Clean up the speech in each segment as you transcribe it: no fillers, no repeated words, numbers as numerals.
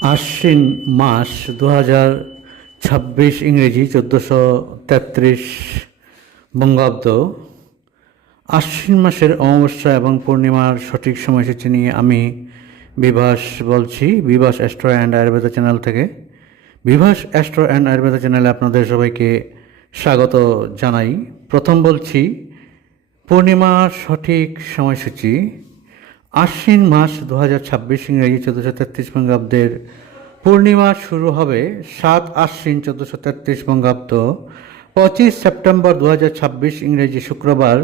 আশ্বিন মাস 2026 ইংরেজি 1433 বঙ্গাব্দ। আশ্বিন মাসের অমাবস্যা এবং পূর্ণিমার সঠিক সময়সূচি নিয়ে আমি বিভাস বলছি, Bibhas astro and Ayurveda channel থেকে। বিভাস অ্যাস্ট্রো অ্যান্ড আয়ুর্বেদা চ্যানেলে আপনাদের সবাইকে স্বাগত জানাই। প্রথম বলছি পূর্ণিমার সঠিক সময়সূচি। আশ্বিন মাস 2026 ইংরেজি 1433 বঙ্গাব্দের পূর্ণিমা শুরু হবে 7 আশ্বিন 1433 বঙ্গাব্দ 25 সেপ্টেম্বর 2026 ইংরেজি শুক্রবার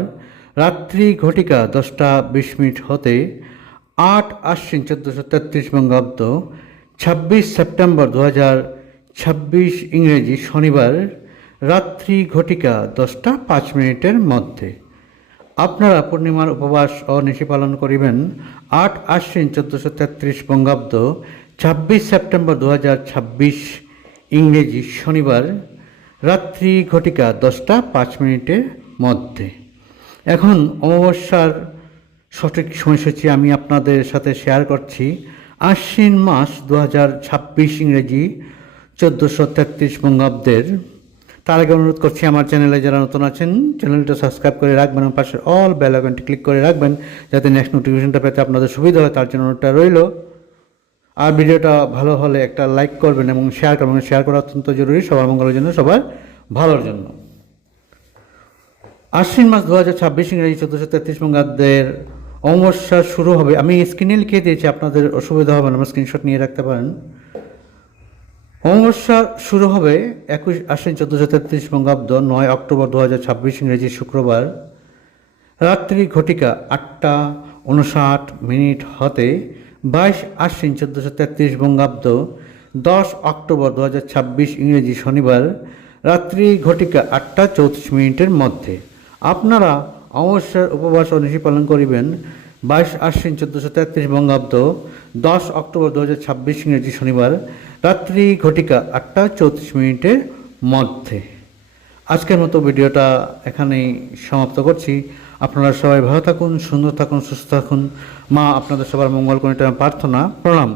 রাত্রি ঘটিকা 10:20 হতে 8 আশ্বিন 1433 বঙ্গাব্দ 26 সেপ্টেম্বর 2026 ইংরেজি শনিবার রাত্রি ঘটিকা 10:05 মধ্যে আপনারা পূর্ণিমার উপবাস ও নিশি পালন করিবেন 8 আশ্বিন 1433 বঙ্গাব্দ 26 সেপ্টেম্বর 2026 ইংরেজি শনিবার রাত্রি ঘটিকা 10:05 মধ্যে। এখন অমাবস্যার সঠিক সময়সূচি আমি আপনাদের সাথে শেয়ার করছি। আশ্বিন মাস 2026 ইংরেজি 1433 বঙ্গাব্দের। তার আগে অনুরোধ করছি, আমার চ্যানেলে যারা নতুন আছেন চ্যানেলটা সাবস্ক্রাইব করে রাখবেন এবং পাশে অল বেল আইকনটি ক্লিক করে রাখবেন যাতে নেক্সট নোটিফিকেশনটা পেতে আপনাদের সুবিধা হয়, তার জন্য অনুরোধটা রইল। আর ভিডিওটা ভালো হলে একটা লাইক করবেন এবং শেয়ার করবেন। শেয়ার করা অত্যন্ত জরুরি, সবার মঙ্গলের জন্য, সবার ভালোর জন্য। আশ্বিন মাস 2026 ইংরেজি 1433 বঙ্গাব্দের অমাবস্যা শুরু হবে, আমি স্ক্রিনে লিখে দিয়েছি, আপনাদের অসুবিধা হবে না, আমার স্ক্রিনশট নিয়ে রাখতে পারেন। অমাবস্যা শুরু হবে 21 আশ্বিন 1433 বঙ্গাব্দ 9 অক্টোবর 2026 ইংরেজি শুক্রবার রাত্রি ঘটিকা 8:59 হতে 22 আশ্বিন 1433 বঙ্গাব্দ 10 অক্টোবর 2026 ইংরেজি শনিবার রাত্রি ঘটিকা 8:34 মধ্যে আপনারা অমাবস্যার উপবাস ও নিশি পালন করিবেন 22 আশ্বিন 1433 বঙ্গাব্দ 10 অক্টোবর 2026 ইংরেজি শনিবার রাত্রি ঘটিকা 8:34 মধ্যে। আজকের মতো ভিডিওটা এখানেই সমাপ্ত করছি। আপনারা সবাই ভালো থাকুন, সুন্দর থাকুন, সুস্থ থাকুন। মা আপনাদের সবার মঙ্গল করে প্রার্থনা, প্রণাম।